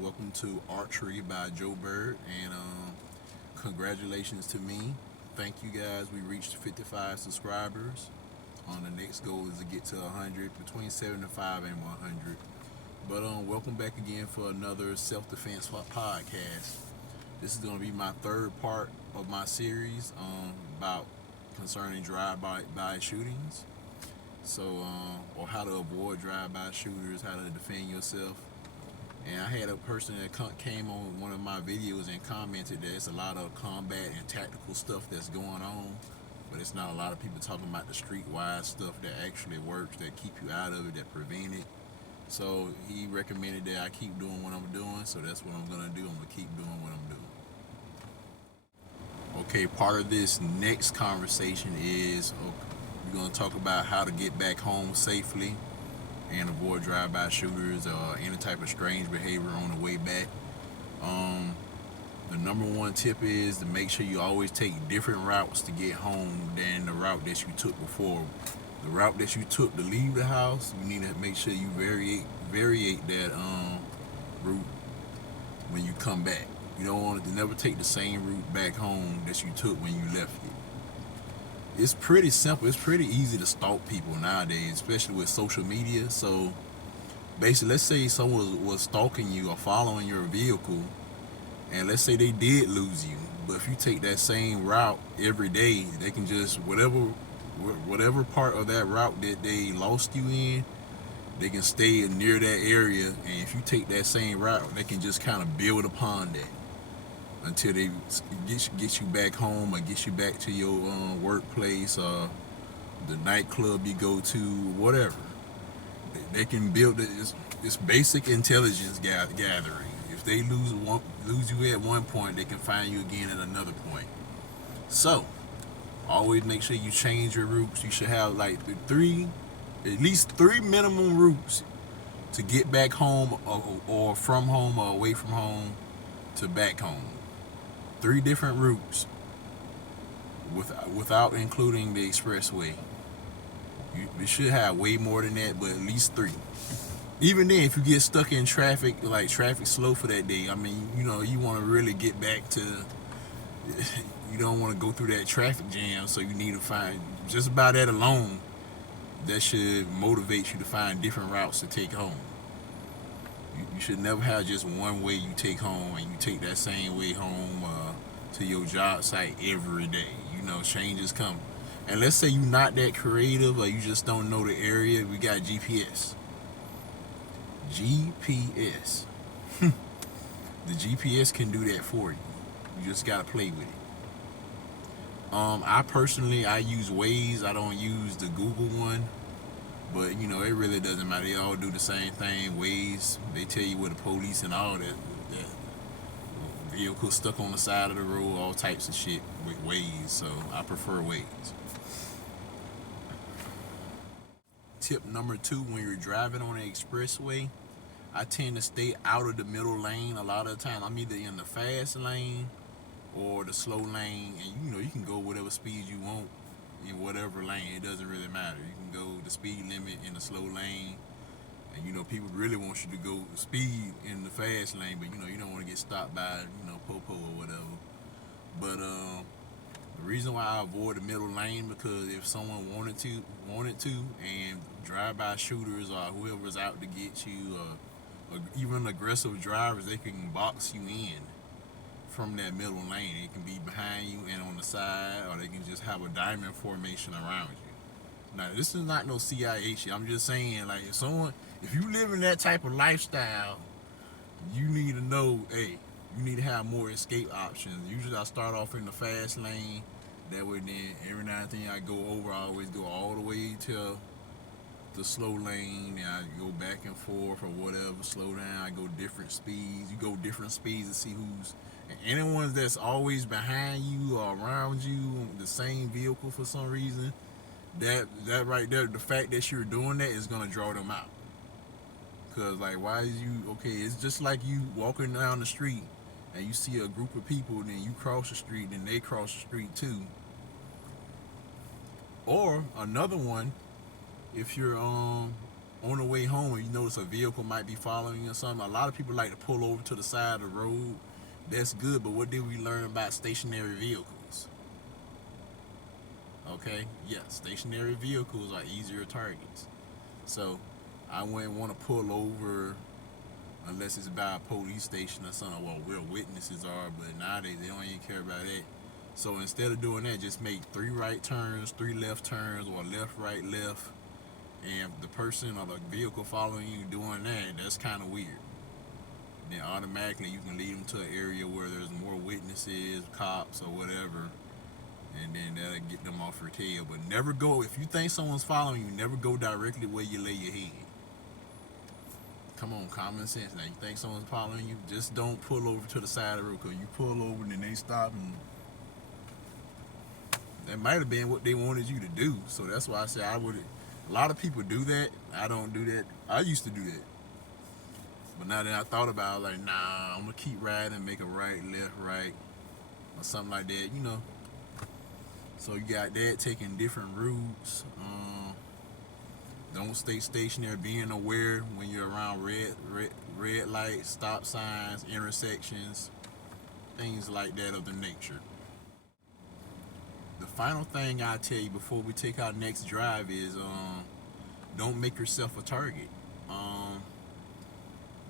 Welcome to Archery by Joe Bird, and congratulations to me. Thank you guys. We reached 55 subscribers. The next goal is to get to 100, between 75 and 100. But welcome back again for another self-defense podcast. This is going to be my third part of my series about concerning drive-by shootings. So, or how to avoid drive-by shooters, how to defend yourself. And I had a person that came on one of my videos and commented that it's a lot of combat and tactical stuff that's going on, but it's not a lot of people talking about the streetwise stuff that actually works, that keep you out of it, that prevent it. So he recommended that I keep doing what I'm doing, so that's what I'm gonna do. I'm gonna keep doing what I'm doing. Okay, part of this next conversation is we're gonna talk about how to get back home safely and avoid drive-by shooters or any type of strange behavior on the way back. Um, the number one tip is to make sure you always take different routes to get home than the route that you took before. The route that you took to leave the house, you need to make sure you variate that route when you come back. You don't want to never take the same route back home that you took when you left it. It's pretty simple. It's pretty easy to stalk people nowadays, especially with social media. So basically, let's say someone was stalking you or following your vehicle, and let's say they did lose you. But if you take that same route every day, they can just whatever part of that route that they lost you in, they can stay near that area. And if you take that same route, they can just kind of build upon that until they get you back home or get you back to your workplace or the nightclub you go to, whatever. They can build this basic intelligence gathering. If they lose you at one point, they can find you again at another point. So always make sure you change your routes. You should have like at least three minimum routes to get back home or from home or away from home to back home. Three different routes without including the expressway. You should have way more than that, but at least three. Even then, if you get stuck in traffic, like traffic slow for that day, I mean, you want to really get back to, you don't want to go through that traffic jam, so you need to find, just by that alone, that should motivate you to find different routes to take home. You should never have just one way you take home and you take that same way home to your job site every day. Change is coming. And let's say you're not that creative or you just don't know the area, we got GPS. GPS. The GPS can do that for you. You just gotta play with it. I use Waze. I don't use the Google one. But it really doesn't matter. They all do the same thing. Waze, they tell you where the police and all that vehicles stuck on the side of the road, all types of shit with Waze. So I prefer Waze. Tip number 2: when you're driving on the expressway, I tend to stay out of the middle lane. A lot of the time, I'm either in the fast lane or the slow lane, and you can go whatever speed you want in whatever lane. It doesn't really matter. You can go the speed limit in the slow lane, and people really want you to go speed in the fast lane, but you don't want to get stopped by popo or whatever. But the reason why I avoid the middle lane, because if someone wanted to, and drive-by shooters or whoever's out to get you, or even aggressive drivers, they can box you in from that middle lane. It can be behind you and on the side, or they can just have a diamond formation around you. Now, this is not no CIA shit. I'm just saying, like, if you live in that type of lifestyle, you need to know, hey, you need to have more escape options. Usually I start off in the fast lane. That way then every now and then I go over, I always go all the way to the slow lane, and I go back and forth or whatever, slow down, I go different speeds. You go different speeds to see who's, and anyone that's always behind you or around you, the same vehicle for some reason, that right there, the fact that you're doing that is gonna draw them out. Cause like, why is you okay? It's just like you walking down the street and you see a group of people, then you cross the street, and they cross the street too. Or another one, if you're on the way home and you notice a vehicle might be following you or something, a lot of people like to pull over to the side of the road. That's good, but what did we learn about stationary vehicles? Okay, yeah, stationary vehicles are easier targets. So I wouldn't want to pull over unless it's by a police station or something, well, where witnesses are, but nowadays they don't even care about that. So instead of doing that, just make 3 right turns, 3 left turns, or left, right, left. And if the person or the vehicle following you doing that, that's kind of weird. Then automatically you can lead them to an area where there's more witnesses, cops, or whatever, and then that'll get them off your tail. But never go, if you think someone's following you, never go directly where you lay your head. Come on, common sense. Now, you think someone's following you, just don't pull over to the side of the road, because you pull over and then they stop, and that might have been what they wanted you to do. So that's why I say I would. A lot of people do that. I don't do that. I used to do that. But now that I thought about it, like, nah, I'm going to keep riding, make a right, left, right, or something like that, you know. So you got that, taking different routes. Don't stay stationary, being aware when you're around red lights, stop signs, intersections, things like that of the nature. The final thing I tell you before we take our next drive is don't make yourself a target.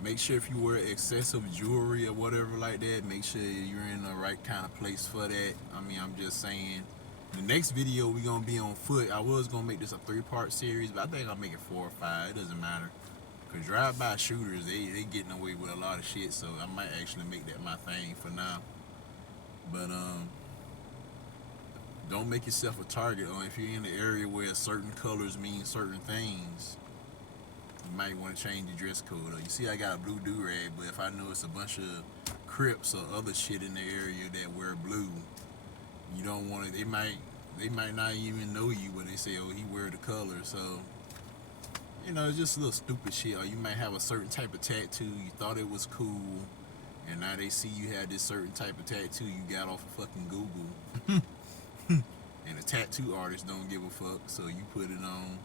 Make sure if you wear excessive jewelry or whatever like that, make sure you're in the right kind of place for that. I mean, I'm just saying. The next video we're gonna be on foot. I was gonna make this a 3-part series, but I think I'll make it 4 or 5. It doesn't matter. Cause drive-by shooters, they getting away with a lot of shit. So I might actually make that my thing for now. But don't make yourself a target. Or if you're in the area where certain colors mean certain things, you might want to change your dress code. Or you see, I got a blue do-rag, but if I know it's a bunch of Crips or other shit in the area that wear blue, you don't want to. They might not even know you, but they say, "Oh, he wear the color." So, you know, it's just a little stupid shit. Or you might have a certain type of tattoo. You thought it was cool, and now they see you had this certain type of tattoo you got off of fucking Google. And the tattoo artist don't give a fuck, so you put it on,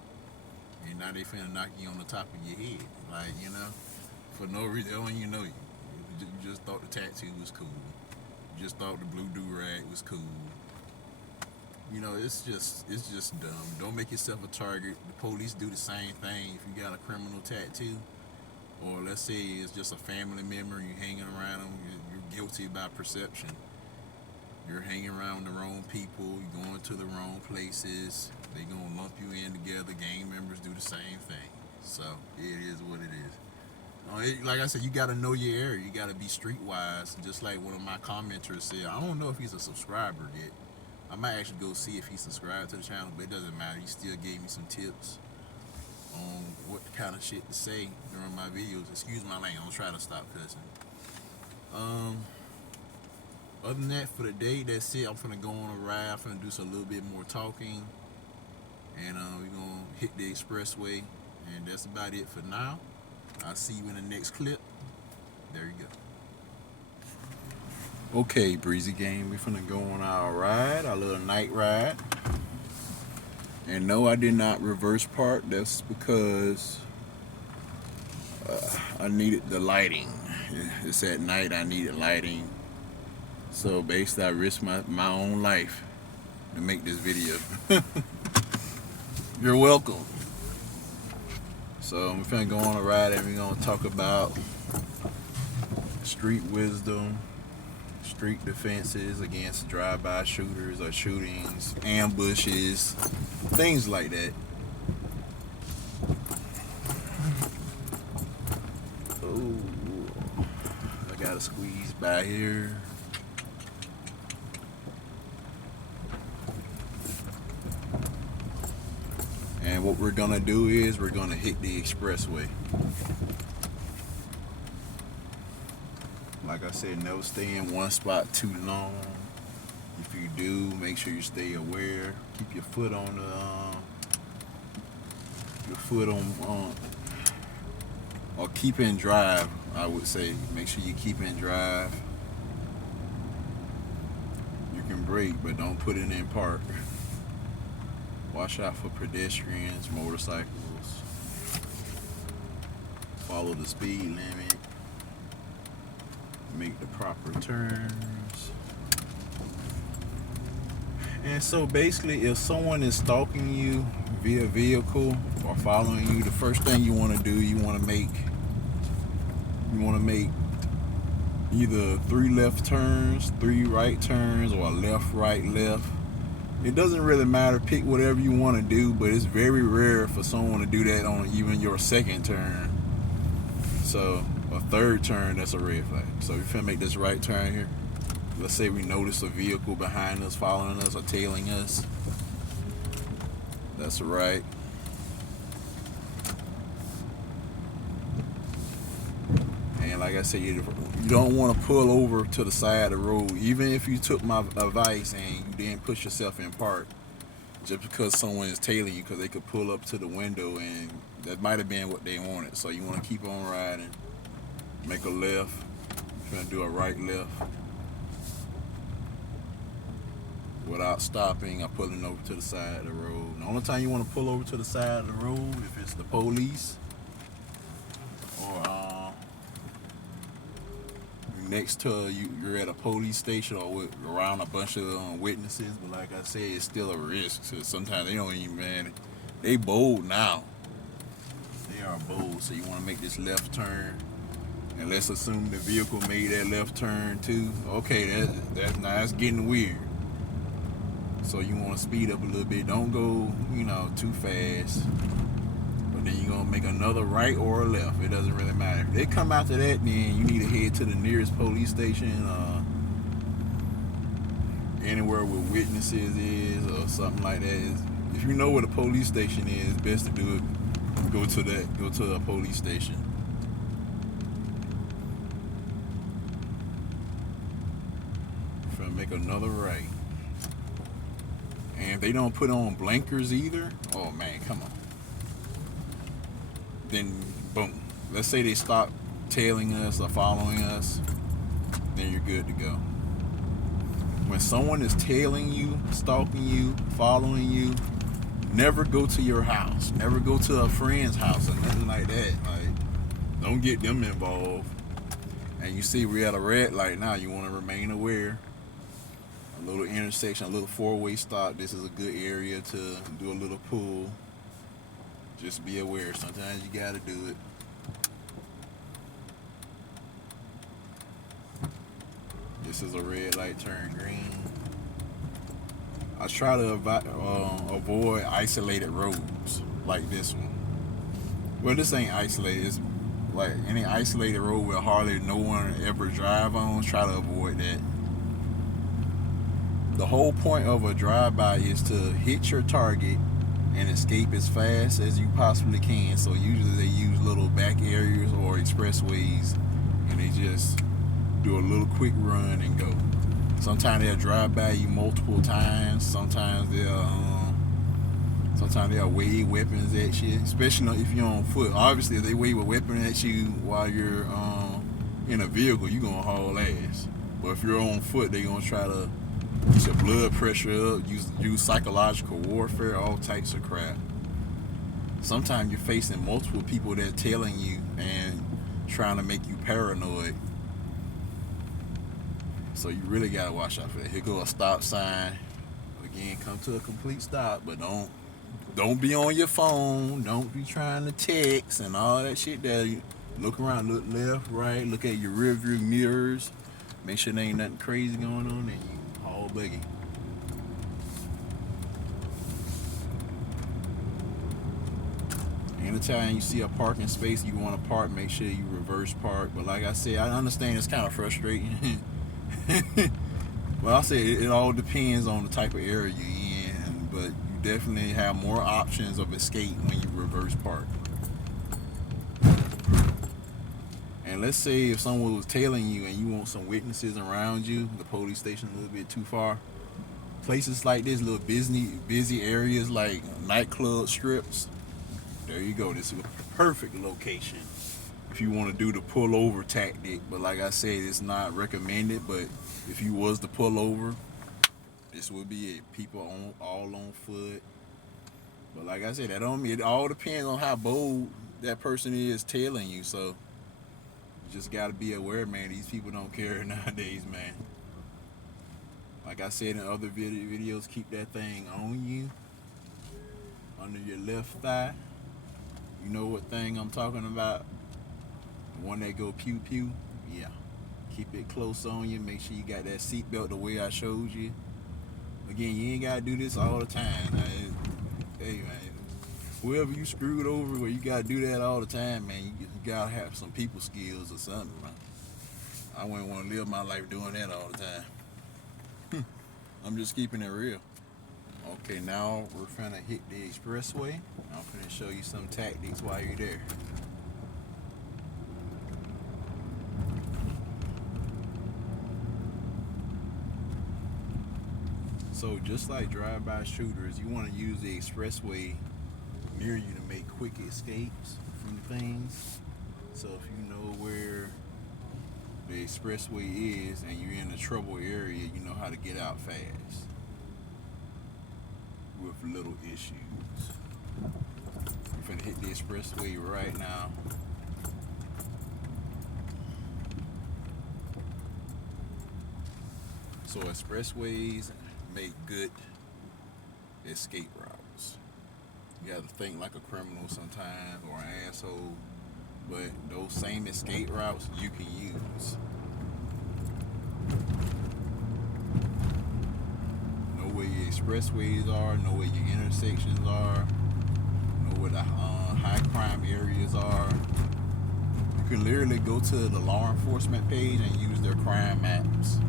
and now they finna knock you on the top of your head, like, you know, for no reason. They don't even know you. You just thought the tattoo was cool. You just thought the blue do-rag was cool. You know, it's just dumb. Don't make yourself a target. The police do the same thing. If you got a criminal tattoo, or let's say it's just a family member, you hanging around them, you're guilty by perception. You're hanging around the wrong people, you're going to the wrong places, they gonna lump you in together. Gang members do the same thing. So it is what it is. Like I said, you gotta know your area. You gotta be streetwise. Just like one of my commenters said, I don't know if he's a subscriber yet. I might actually go see if he subscribed to the channel, but it doesn't matter. He still gave me some tips on what kind of shit to say during my videos. Excuse my language. I'm trying to stop cussing. Other than that, for the day, that's it. I'm finna go on a ride. I'm finna do some little bit more talking, and we're gonna hit the expressway, and that's about it for now. I'll see you in the next clip. There you go. Okay, Breezy Gang, we finna go on our ride, our little night ride. And no, I did not reverse park. That's because I needed the lighting. It's at night, I needed lighting. So basically I risked my own life to make this video. You're welcome. So I'm finna go on a ride and we're gonna talk about street wisdom, street defenses against drive-by shooters or shootings, ambushes, things like that. Oh, I gotta squeeze by here. And what we're gonna do is we're gonna hit the expressway. Like I said, never stay in one spot too long. If you do, make sure you stay aware. Keep your foot on or keep in drive. I would say make sure you keep in drive. You can brake, but don't put it in park. Watch out for pedestrians, motorcycles. follow the speed limit, make the proper turns. And so basically, if someone is stalking you via vehicle or following you, the first thing you want to do, you want to make either 3 left turns, 3 right turns, or a left, right, left. It doesn't really matter. Pick whatever you want to do, but it's very rare for someone to do that on even your second turn. So a third turn, that's a red flag. So if you're gonna make this right turn here, let's say we notice a vehicle behind us, following us, or tailing us. That's right. And like I said, you don't want to pull over to the side of the road. Even if you took my advice and you didn't push yourself in park, just because someone is tailing you, because they could pull up to the window and that might have been what they wanted. So you want to keep on riding. Make a left. You're going to do a right left. Without stopping or pulling over to the side of the road. The only time you want to pull over to the side of the road if it's the police or next to you're at a police station or around a bunch of witnesses. But like I said, it's still a risk. So sometimes they don't even, man, they bold now. They are bold. So you want to make this left turn. And let's assume the vehicle made that left turn too. Okay, that's getting weird. So you want to speed up a little bit. Don't go, too fast. But then you're going to make another right or a left. It doesn't really matter. If they come after that, then you need to head to the nearest police station. Anywhere where witnesses is or something like that. If you know where the police station is, best to do it. Go to a police station. If I make another right. And if they don't put on blinkers either, oh man, come on. Then, boom. Let's say they stop tailing us or following us, then you're good to go. When someone is tailing you, stalking you, following you, never go to your house. Never go to a friend's house or nothing like that. Like, don't get them involved. And you see we're at a red light now. You want to remain aware. A little intersection, a little 4-way stop. This is a good area to do a little pull. Just be aware. Sometimes you gotta do it. This is a red light, turn green. I try to avoid isolated roads like this one. Well, this ain't isolated. It's like any isolated road where hardly no one ever drive on. Try to avoid that. The whole point of a drive-by is to hit your target and escape as fast as you possibly can. So usually they use little back areas or expressways and they just do a little quick run and go. Sometimes they'll drive by you multiple times. Sometimes they'll wave weapons at you, especially if you're on foot. Obviously, if they wave a weapon at you while you're in a vehicle, you're gonna haul ass. But if you're on foot, they're gonna try to get your blood pressure up, use psychological warfare, all types of crap. Sometimes you're facing multiple people that are tailing you and trying to make you paranoid. So you really gotta watch out for that. Here go a stop sign. Again, come to a complete stop, but don't be on your phone. Don't be trying to text and all that shit there. Look around, look left, right, look at your rear view mirrors. Make sure there ain't nothing crazy going on and you haul buggy. Anytime you see a parking space you want to park, make sure you reverse park. But like I said, I understand it's kind of frustrating. Well, I say it all depends on the type of area you're in, but you definitely have more options of escape when you reverse park. And let's say if someone was tailing you and you want some witnesses around you, the police station a little bit too far. Places like this, little busy areas like nightclub strips, there you go. This is a perfect location if you want to do the pull over tactic. But like I said, it's not recommended. But if you was to pull over, this would be it. People all on foot. But like I said, it all depends on how bold that person is tailing you. So you just got to be aware, man. These people don't care nowadays, man. Like I said in other videos, keep that thing on you, under your left thigh. You know what thing I'm talking about? The one that go pew pew. Yeah. Keep it close on you. Make sure you got that seatbelt the way I showed you. Again, you ain't gotta do this all the time. Hey man, whoever you screwed over, where you gotta do that all the time, man, you gotta have some people skills or something, man. I wouldn't want to live my life doing that all the time. I'm just keeping it real. Okay, now we're finna hit the expressway. I'm finna show you some tactics while you're there. So just like drive-by shooters, you want to use the expressway near you to make quick escapes from things. So if you know where the expressway is and you're in a trouble area, you know how to get out fast with little issues. We're finna hit the expressway right now. So expressways make good escape routes. You have to think like a criminal sometimes or an asshole, but those same escape routes you can use. Know where your expressways are, know where your intersections are, know where the high crime areas are. You can literally go to the law enforcement page and use their crime maps.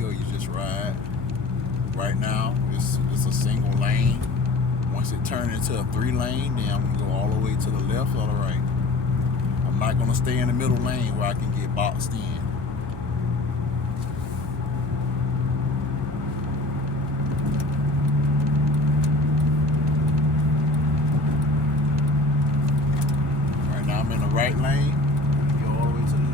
You just ride. Right now, it's a single lane. Once it turns into a 3-lane, then I'm gonna go all the way to the left or the right. I'm not gonna stay in the middle lane where I can get boxed in. Right now, I'm in the right lane. Go all the way to the left.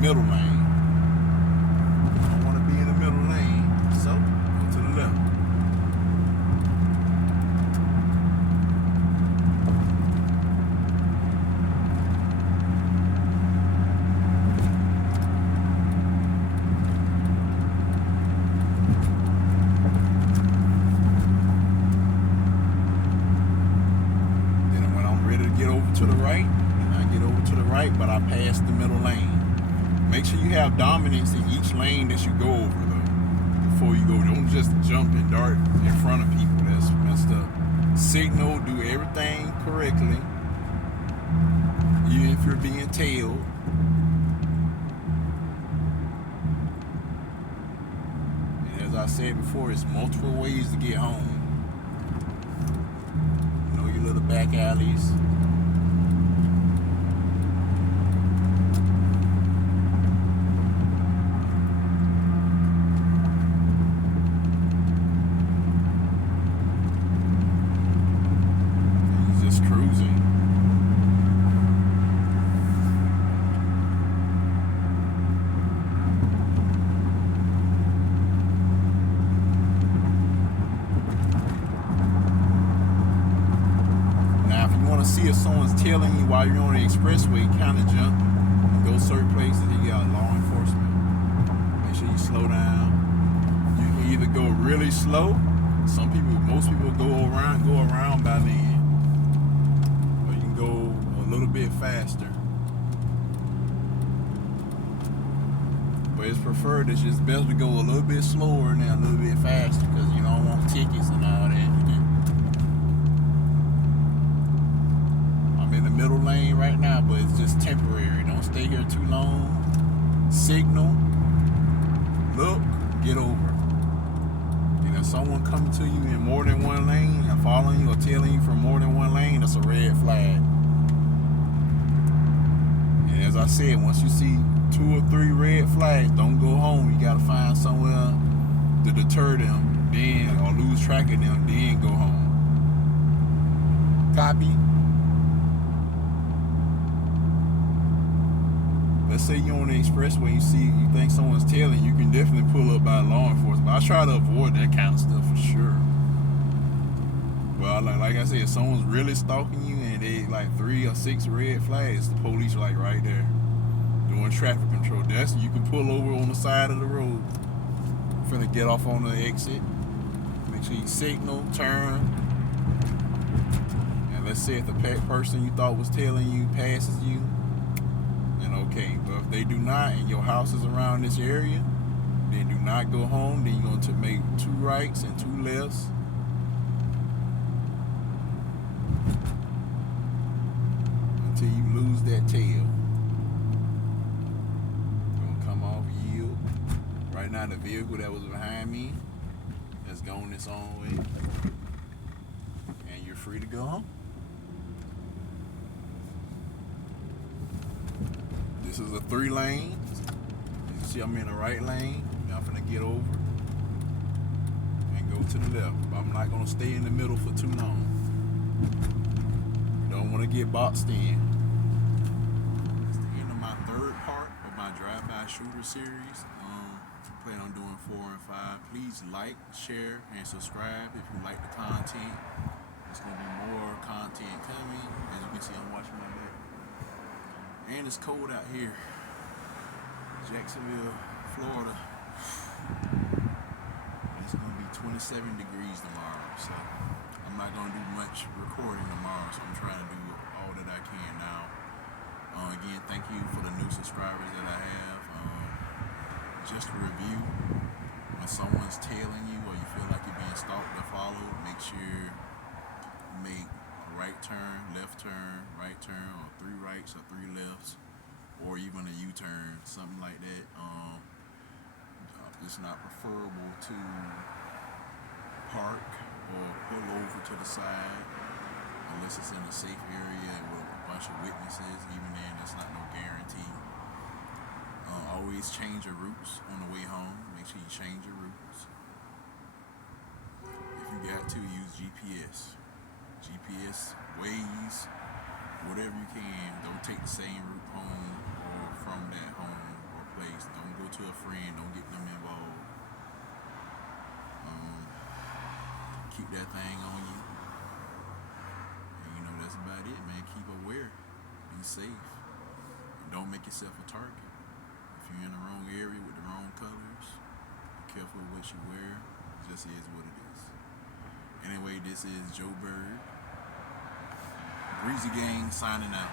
Middle lane. I don't want to be in the middle lane, so go to the left. Then when I'm ready to get over to the right, I get over to the right, but I pass the middle lane. Make sure you have dominance in each lane that you go over, though, before you go. Don't just jump and dart in front of people. That's messed up. Signal, do everything correctly, even if you're being tailed. And as I said before, it's multiple ways to get home. You know your little back alleys. See if someone's tailing you while you're on the expressway, kind of jump and go certain places. You got law enforcement. Make sure you slow down. You can either go really slow. Most people go around by then, or you can go a little bit faster. But it's preferred. It's just best to go a little bit slower and a little bit faster because you don't want tickets and all that. Middle lane right now, but it's just temporary. Don't stay here too long. Signal, look, get over. And if someone coming to you in more than one lane and following you or tailing you from more than one lane, that's a red flag. And as I said, once you see 2 or 3 red flags, don't go home. You gotta find somewhere to deter them, then or lose track of them, then go home. Copy. let's say you're on the expressway, you think someone's tailing you, can definitely pull up by law enforcement. I try to avoid that kind of stuff for sure. Well, like I said, if someone's really stalking you and they like 3 or 6 red flags, the police are like right there doing traffic control. That's you can pull over on the side of the road. Finna get off on the exit. Make sure you signal, turn. And let's say if the person you thought was tailing you passes you, then okay. But if they do not and your house is around this area, then do not go home. Then you're going to make 2 rights and 2 lefts. Until you lose that tail. Gonna come off, yield. Right now the vehicle that was behind me has gone its own way. And you're free to go home. This is a 3-lane. You can see I'm in the right lane. Now I'm finna get over and go to the left. But I'm not gonna stay in the middle for too long. Don't want to get boxed in. It's the end of my 3rd part of my drive-by shooter series. Plan on doing 4 and 5. Please like, share, and subscribe if you like the content. There's gonna be more content coming. As you can see, I'm watching my back. And it's cold out here. Jacksonville, Florida. It's gonna be 27 degrees tomorrow, so I'm not gonna do much recording tomorrow, so I'm trying to do all that I can now. Again, thank you for the new subscribers that I have. Just a review, when someone's tailing you or you feel like you're being stalked or followed, make sure you make a right turn, left turn, right turn, or 3 rights or 3 lefts, or even a U-turn, something like that. It's not preferable to park or pull over to the side unless it's in a safe area with a bunch of witnesses. Even then, that's not no guarantee. Always change your routes on the way home. Make sure you change your routes. If you got to, use GPS. GPS, Waze, whatever you can. Don't take the same route home or from that home or place. Don't go to a friend. Don't get them involved. Keep that thing on you. And that's about it, man. Keep aware. Be safe. And don't make yourself a target. If you're in the wrong area with the wrong colors, be careful with what you wear. It just is what it is. Anyway, this is Joe Bird. Breezy Gang signing out.